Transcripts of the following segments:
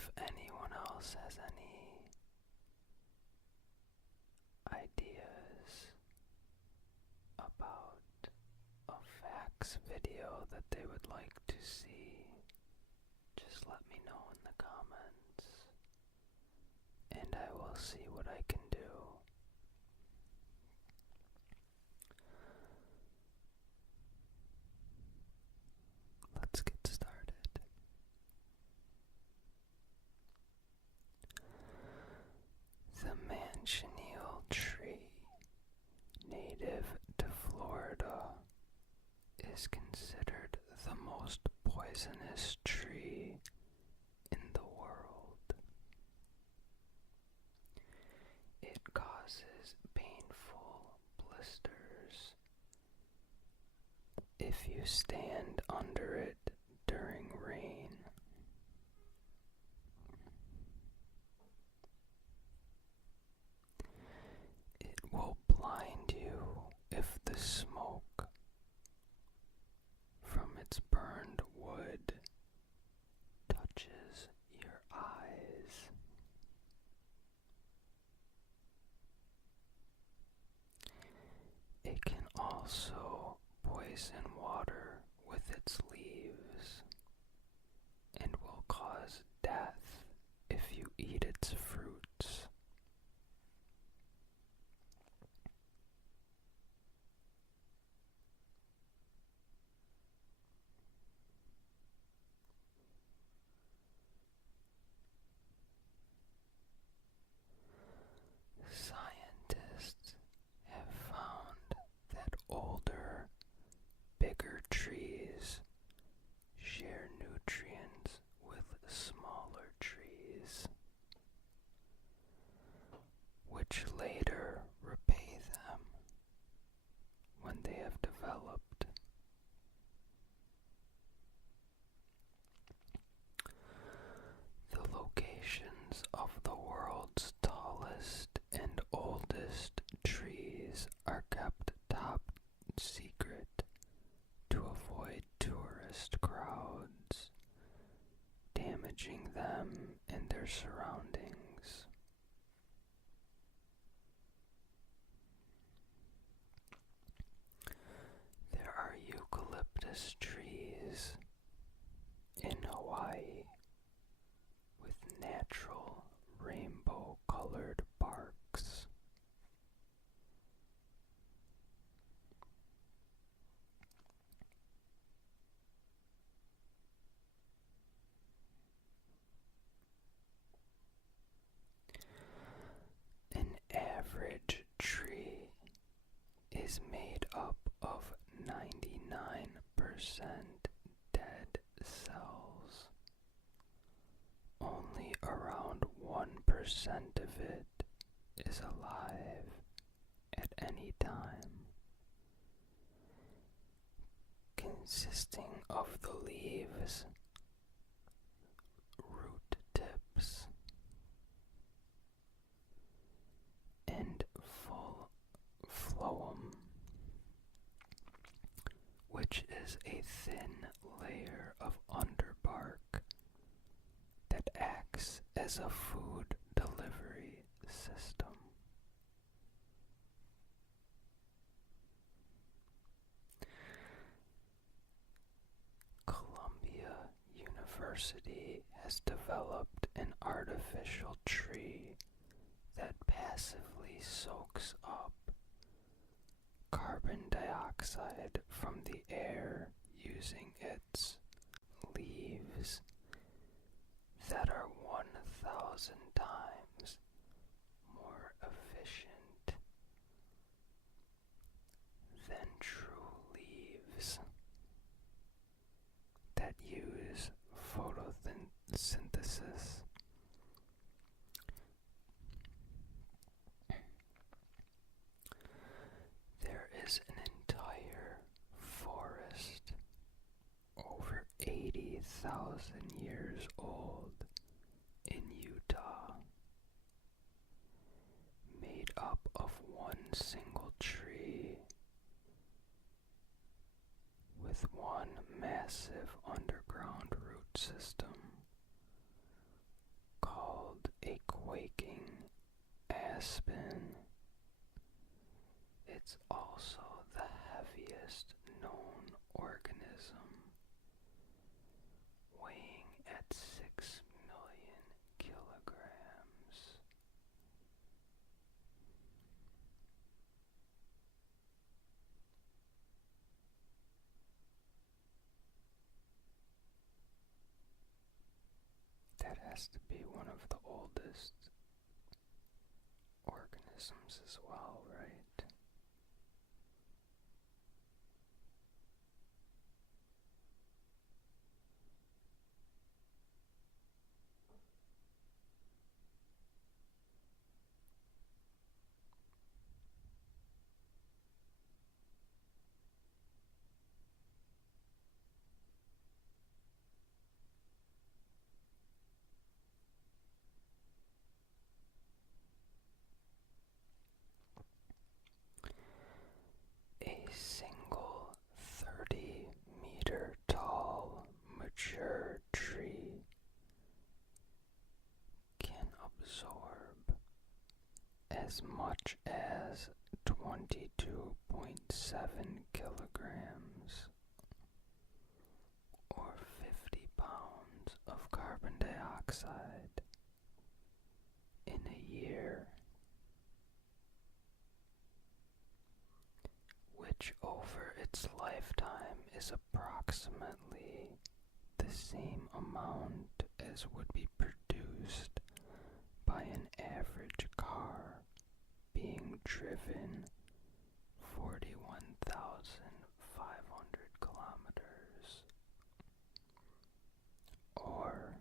If anyone else has any ideas about a facts video that they would like to see, just let me know in the comments, and I will see what I can do. Let's get started. The manchineal tree, native to Florida, is considered the most poisonous tree in the world. It causes painful blisters if you stand under it during rain. It will blind you if the smoke from its burned wood touches your eyes. It can also poison water with its leaves and will cause death if you eat its fruits. Scientists have found that older, bigger trees share nutrients with smaller trees, which later repay them when they have developed. The locations of the world's tallest and oldest trees are kept top secret to avoid tourist crowds damaging them and their surroundings. There are eucalyptus trees in Hawaii with natural rainbow-colored barks. An average tree is made up of 99% dead cells. Only around 1% of it is alive at any time, consisting of the leaves, root tips, and full phloem, which is a thin layer of underbark that acts as a food delivery system. Columbia University has developed an artificial tree that passively soaks up carbon dioxide from the air using its leaves that are 1,000 times more efficient than true leaves that use photosynthesis. There is an entire forest over 80,000 years old in Utah, made up of one single tree with one massive underground root system, It's also the heaviest known organism, weighing at 6 million kilograms. That has to be one of the oldest organisms as well, right? A single 30-meter tall mature tree can absorb as much as 22.7 kilograms or 50 pounds of carbon dioxide in a year, which over its lifetime is approximately the same amount as would be produced by an average car being driven 41,500 kilometers or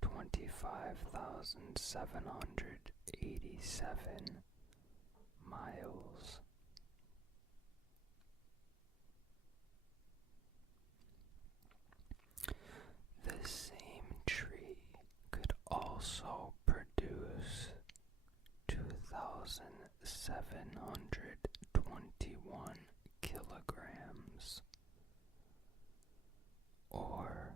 25,787 miles. The same tree could also produce 2,721 kilograms or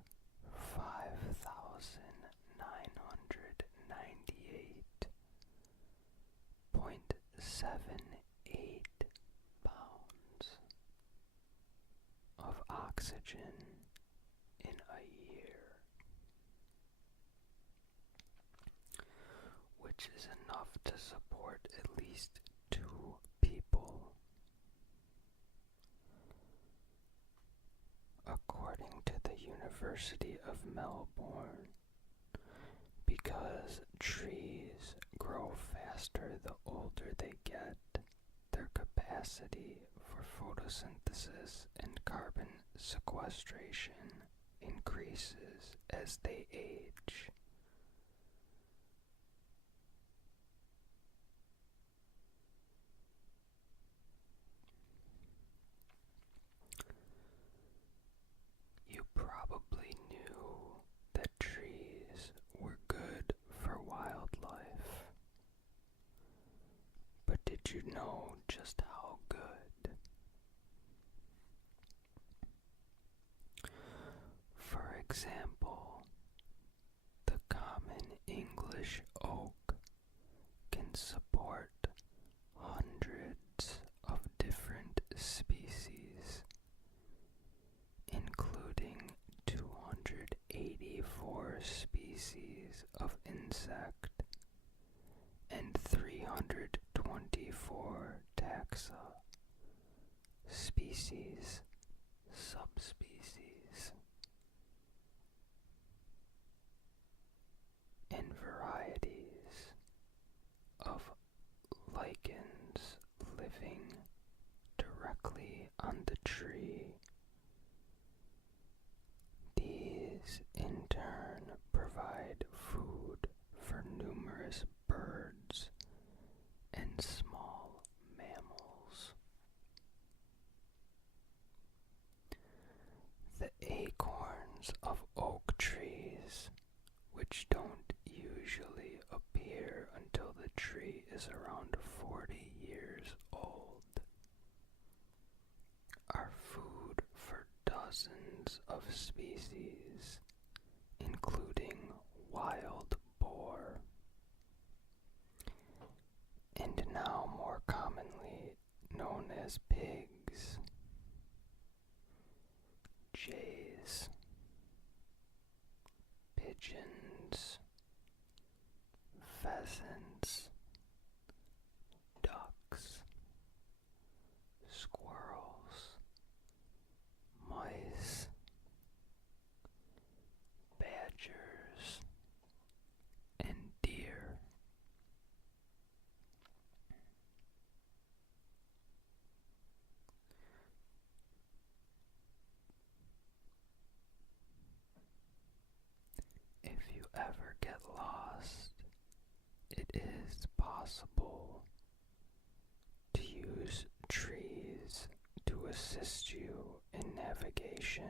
5,998.78 pounds of oxygen in a year, which is enough to support at least 2 people. According to the University of Melbourne, because trees grow faster the older they get, their capacity for photosynthesis and carbon sequestration increases as they age. You probably knew that trees were good for wildlife, but did you know just how good? For example, the common English oak can support hundreds of different species, including 284 species of insect and 324 taxa, species, subspecies, and varieties of lichens living directly on the tree. These in turn provide food for numerous birds and small mammals. The acorns of oak trees, which don't usually appear until the tree is around 40 years old, are food for dozens of species, including wild boar, and now more commonly known ever get lost, it is possible to use trees to assist you in navigation.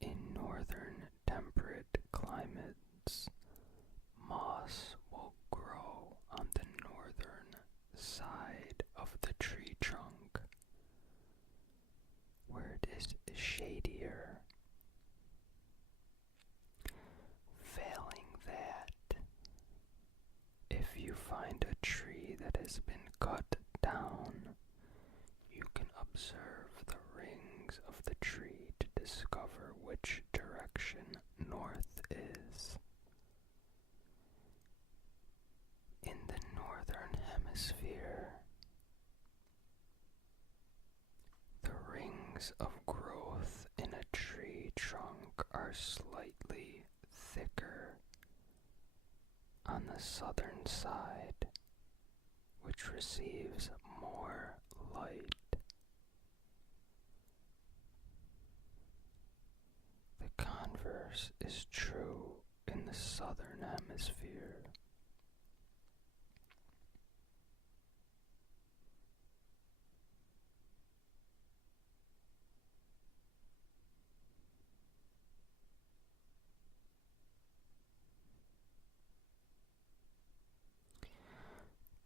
In northern temperate climates, moss will grow on the northern side of the tree trunk, where it is shadier. Failing that, if you find a tree that has been cut down, you can observe the rings of the tree to discover which direction north is. In the northern hemisphere, the rings of growth in a tree trunk are slightly thicker on the southern side, which receives more light. The converse is true in the southern hemisphere.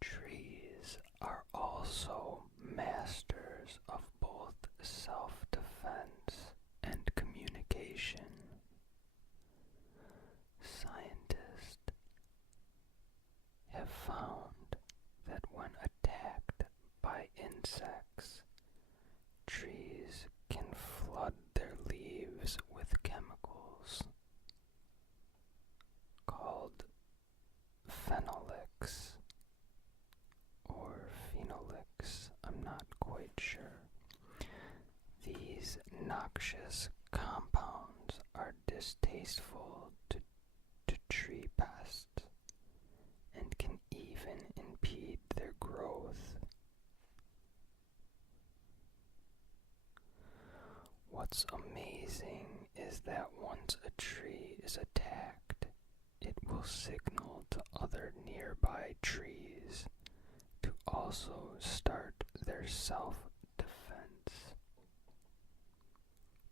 Trees are also masters of both self-defense and communication. Scientists have found that when attacked by insects, trees can flood their leaves with chemicals called phenolics or phenolics, I'm not quite sure. These noxious compounds are distasteful to tree pests and can even impede their growth. What's amazing is that once a tree is attacked, it will signal to other nearby trees to also start their self-defense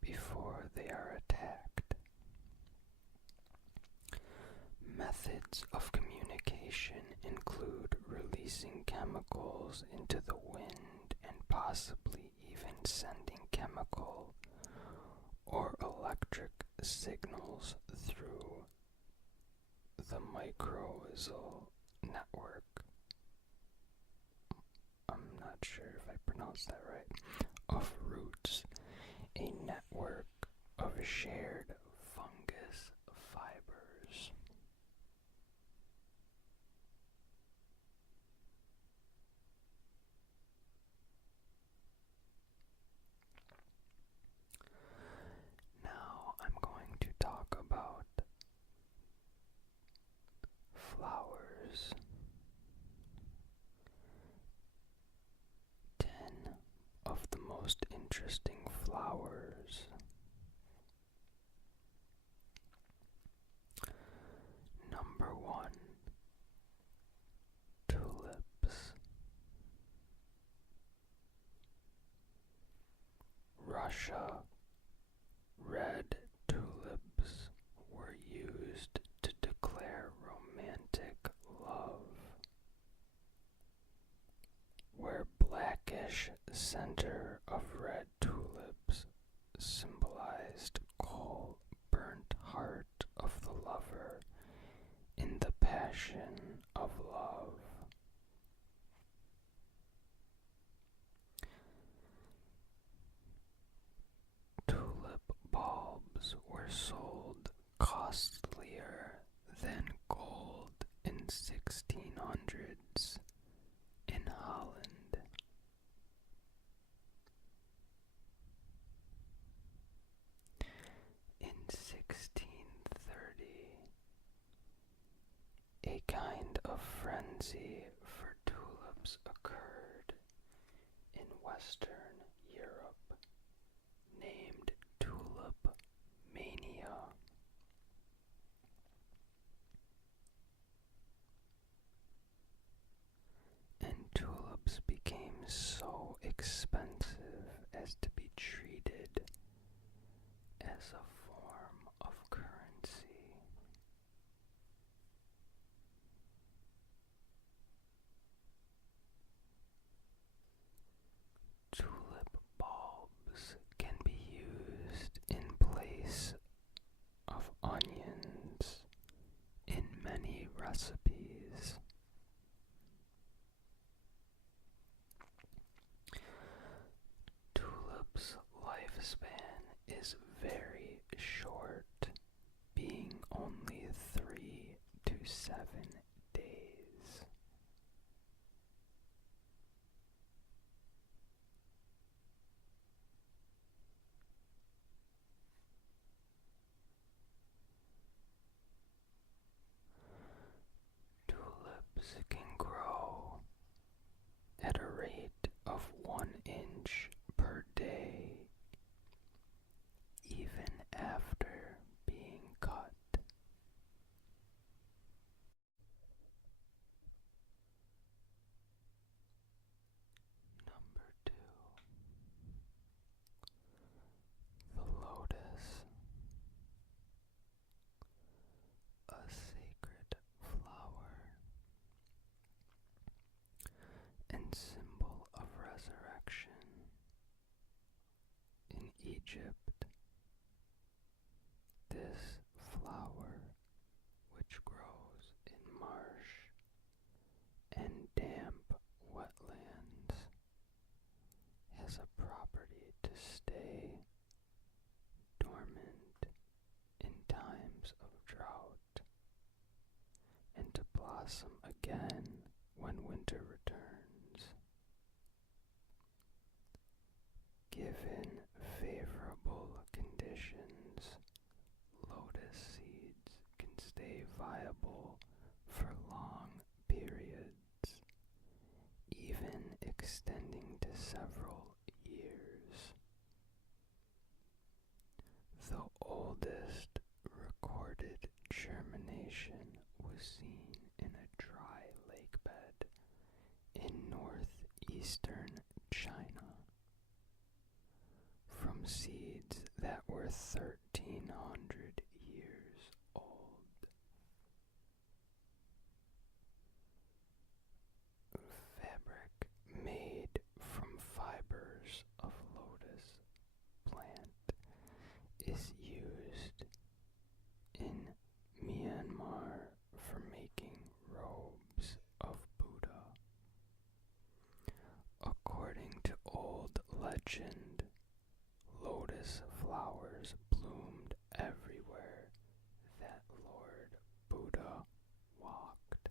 before they are attacked. Methods of communication include releasing chemicals into the wind and possibly even sending chemical or electric signals through the mycorrhizal network. I'm not sure if I pronounced that right. Of roots, a network of shared fungus fibers. Now I'm going to talk about flowers. 10 of the most interesting flowers. Number 1, tulips. Russia, red tulips were used to declare romantic love, where blackish center of red tulips symbolized coal burnt heart of the lover in the passion of love. Tulip bulbs were sold costlier than gold in 1600s in Holland. In 1630, a kind of frenzy for tulips occurred in Western Europe, named tulip mania. Egypt. This flower, which grows in marsh and damp wetlands, has a property to stay dormant in times of drought and to blossom again when winter returns. Given favorable conditions, lotus seeds can stay viable for long periods, even extending to several years. The oldest recorded germination was seen in a dry lake bed in northeastern China from seeds that were 1,300 years old. Fabric made from fibers of lotus plant is used in Myanmar for making robes of Buddha. According to old legend, lotus flowers bloomed everywhere that Lord Buddha walked.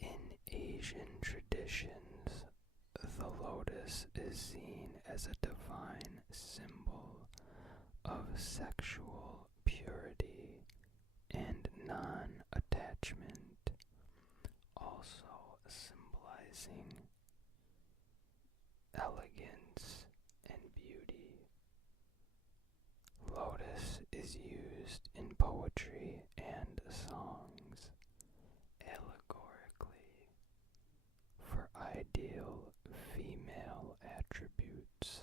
In Asian traditions, the lotus is seen as a divine symbol of sexual purity and non-attachment, also symbolizing elegance and beauty. Lotus is used in poetry and songs, allegorically, for ideal female attributes.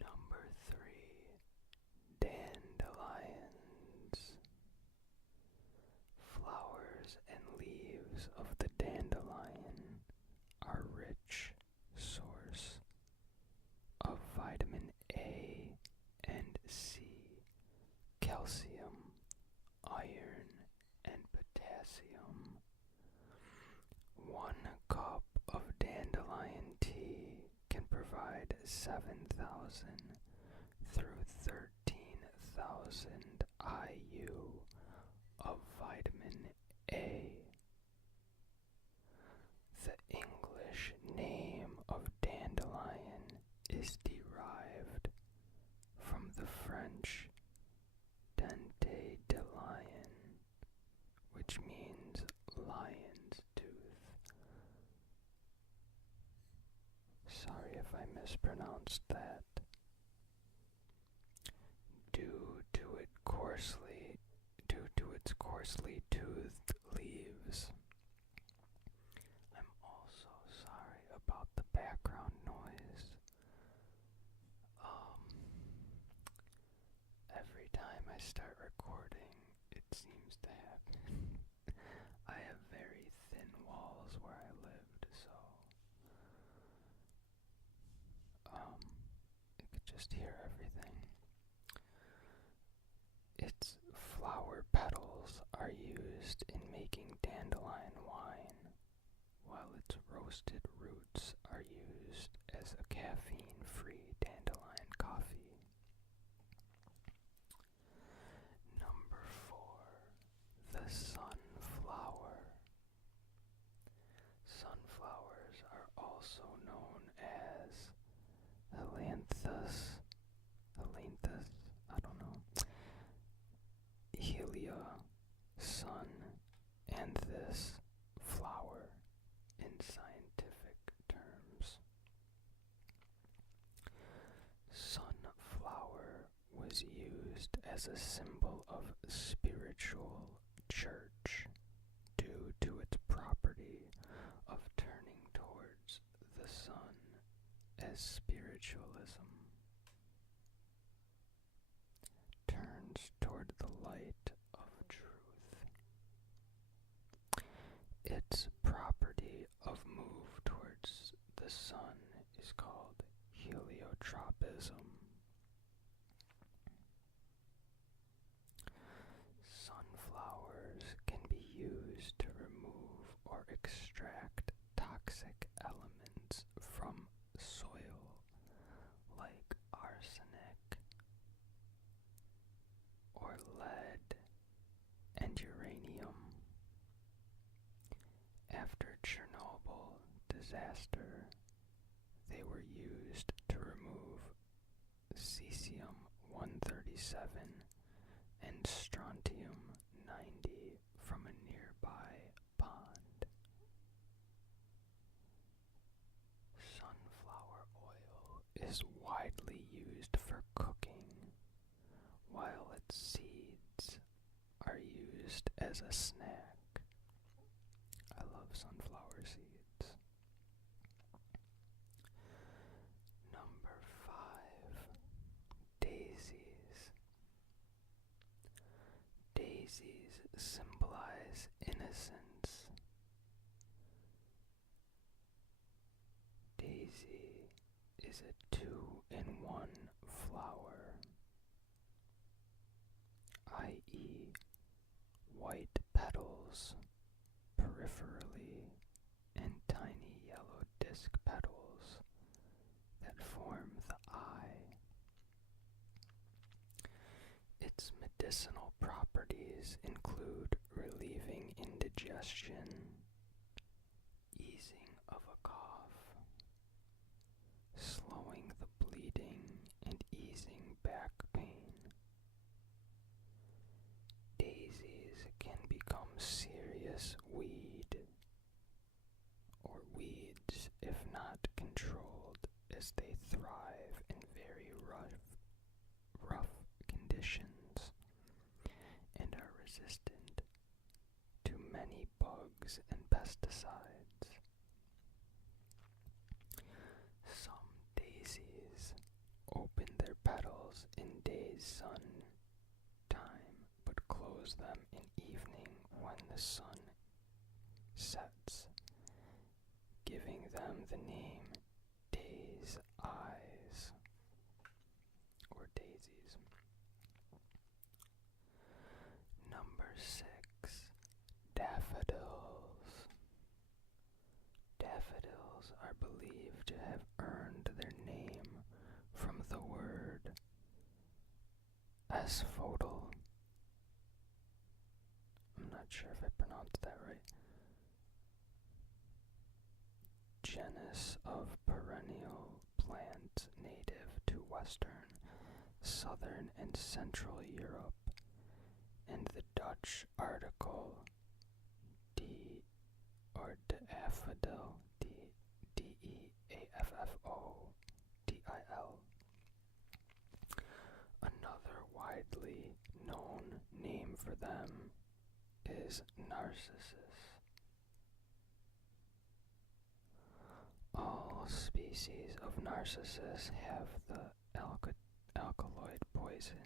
Number 3. Dandelions. Flowers and leaves of the dandelion are rich source of vitamin A and C, calcium, iron, and potassium. 1 cup of dandelion tea can provide 7,000 through 13,000 IU of vitamin A. The English name of dandelion is derived from the French dente de lion, which means lion's tooth. Sorry if I mispronounced that. Due to its coarsely toothed leaves. I'm also sorry about the background noise. Every time I start recording, it seems to happen. I have very thin walls where I lived, so you could just hear everything. Its flower petals are used in making dandelion wine, while its roasted roots are used as a caffeine-free dandelion coffee. Number 4. The sunflower. Sunflowers are also known as Helanthus, I don't know, Helia, sun, and this flower in scientific terms. Sunflower was used as a symbol of spiritual church due to its property of turning towards the sun as spiritualism turns toward the light of truth. Its property of the sun is called heliotropism. Sunflowers can be used to remove or extract toxic elements from soil like arsenic or lead and uranium. After Chernobyl disaster, they were used to remove cesium-137 and strontium-90 from a nearby pond. Sunflower oil is widely used for cooking, while its seeds are used as a snack. I love sunflower seeds. Number 5. Daisies. Daisies symbolize innocence. Daisy is a 2-in-1 flower, i.e., white petals peripherally and tiny yellow disc petals that form the eye. Its medicinal properties include relieving indigestion, easing of a cough, slowing the bleeding, and easing back pain. Daisies can become serious weeds if not controlled, as they thrive in very rough conditions and are resistant to many bugs and pesticides. Some daisies open their petals in day's sun time, but close them in evening when the sun sets, giving them the name day's eyes, or daisies. Number 6. Daffodils. Daffodils are believed to have earned their name from the word asphodel. I'm not sure if I pronounced that right. Genus of perennial plant native to western, southern, and central Europe, and the Dutch article daffodil, deaffodil. Another widely known name for them is narcissus. All species of narcissus have the alkaloid poison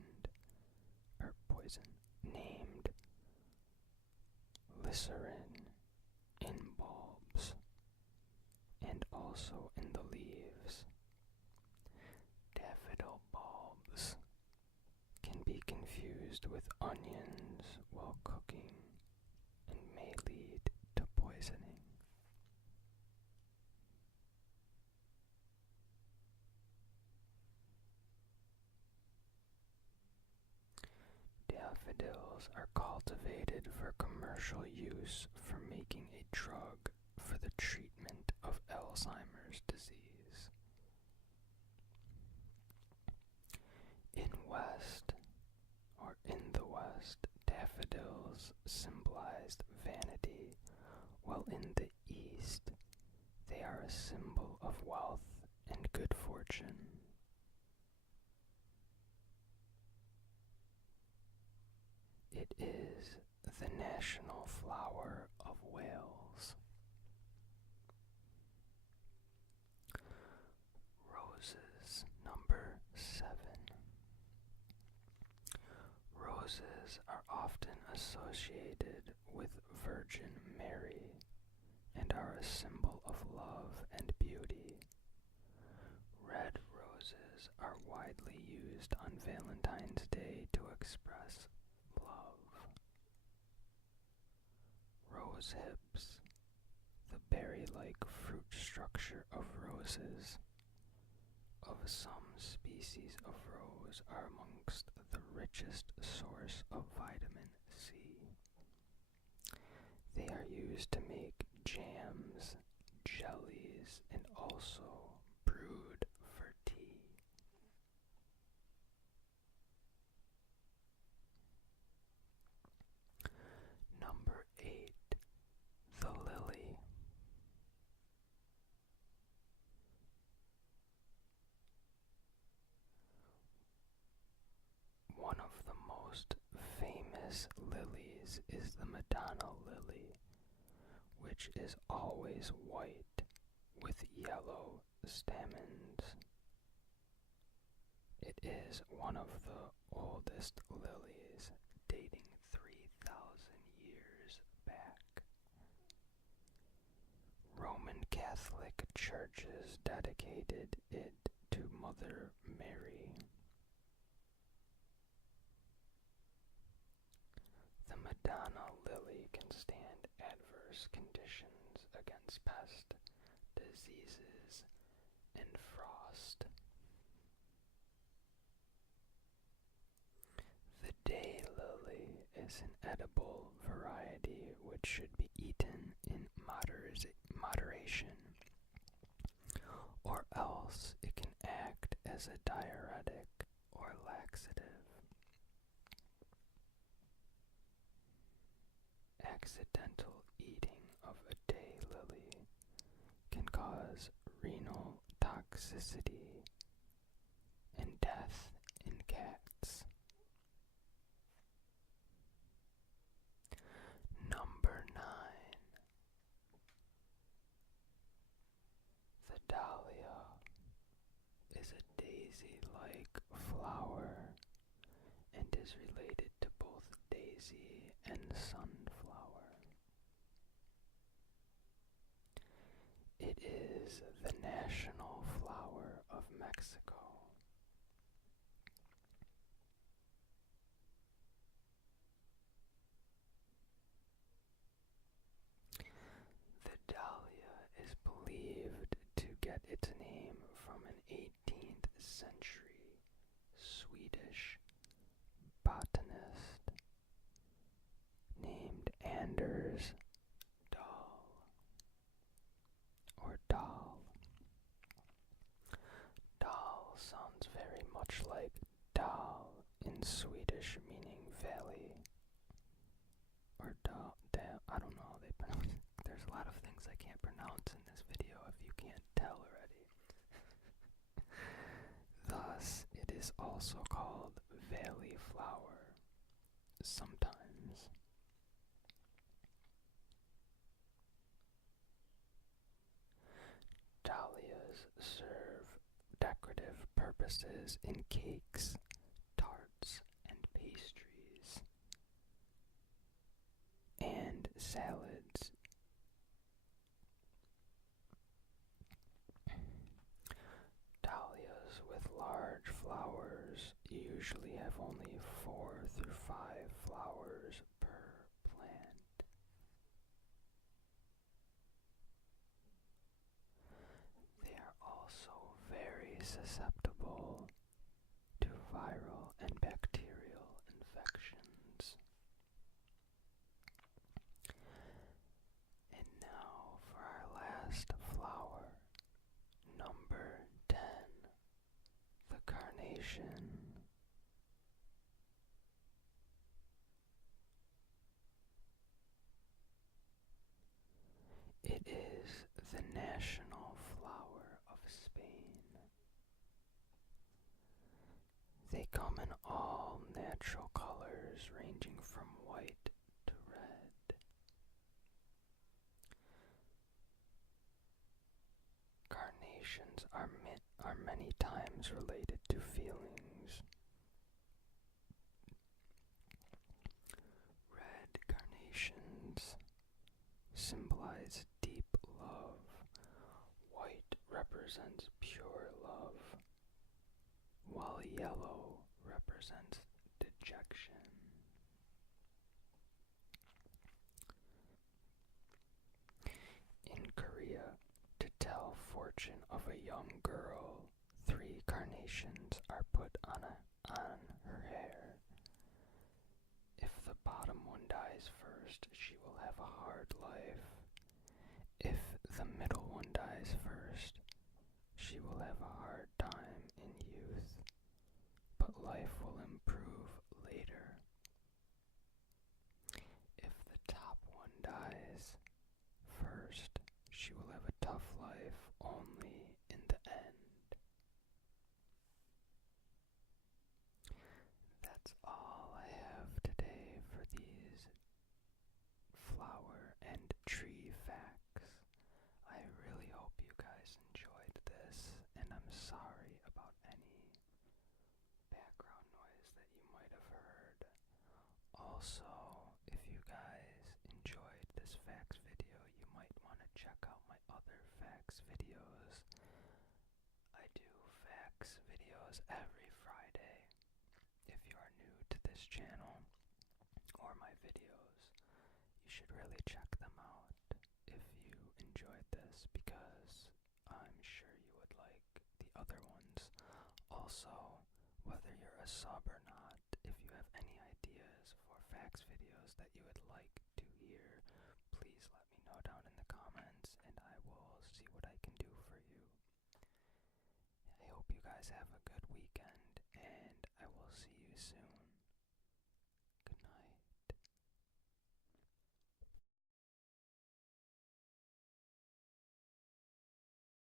named glycerin in bulbs and also in the leaves. Daffodil bulbs can be confused with onions while cooking and may lead to poisoning. Daffodils are cultivated for commercial use for making a drug for the treatment of Alzheimer's disease. In the West, daffodils symbolized vanity, while in the East, they are a symbol of wealth and good fortune. It is the national flower of Wales. Roses, number 7. Roses are often associated with Virgin Mary and are a symbol of love and beauty. Red roses are widely used on Valentine's Day to express love. Rose hips, the berry-like fruit structure of roses, of some species of rose, are amongst the richest source of vitamin C. They are used to make jams, jellies, and also brewed for tea. Number 8. The lily. One of the most famous lilies is the Madonna lily, which is always white with yellow stamens. It is one of the oldest lilies, dating 3,000 years back. Roman Catholic churches dedicated it to Mother Mary. The Madonna lily can stand adverse conditions against pest, diseases, and frost. The daylily is an edible variety which should be eaten in moderation, or else it can act as a diuretic or laxative. Accidental eating of a daylily can cause renal toxicity and death in cats. Number 9. The dahlia is a daisy-like flower and is related to both daisy and sunflower. It is the national flower of Mexico. The dahlia is believed to get its name from an 18th century Swedish botanist named Anders Dahl. Dahl sounds very much like Dal in Swedish, meaning valley. Or Dal, I don't know how they pronounce it. There's a lot of things I can't pronounce in this video if you can't tell already. Thus, it is also called valley flower sometimes. Dahlias serve decorative purposes in cakes, tarts, and pastries, and salads. Dahlias with large flowers usually have only 4 through 5 flowers per plant. They are also very susceptible to viral and bacterial infections. And now for our last flower, number 10, the carnation. It is the national flower of Spain. They come in all natural colors ranging from white to red. Carnations are many times related to feelings. Red carnations symbolize deep represents pure love, while yellow represents dejection. In Korea, to tell fortune of a young girl, 3 carnations are put on her hair. If the bottom one dies first, she will have a hard life. If the middle one dies first, she will have a hard time in youth, but life will improve later. If the top one dies first, she will have a tough life only in the end. That's all I have today for these flower and tree facts. I really hope you guys enjoyed this, and I'm sorry about any background noise that you might have heard. Also, if you guys enjoyed this facts video, you might want to check out my other facts videos. I do facts videos every Friday. If you are new to this channel or my videos, you should really check them out if you enjoyed this, because I'm sure you would like the other ones. Also, whether you're a sub or not, if you have any ideas for facts videos that you would like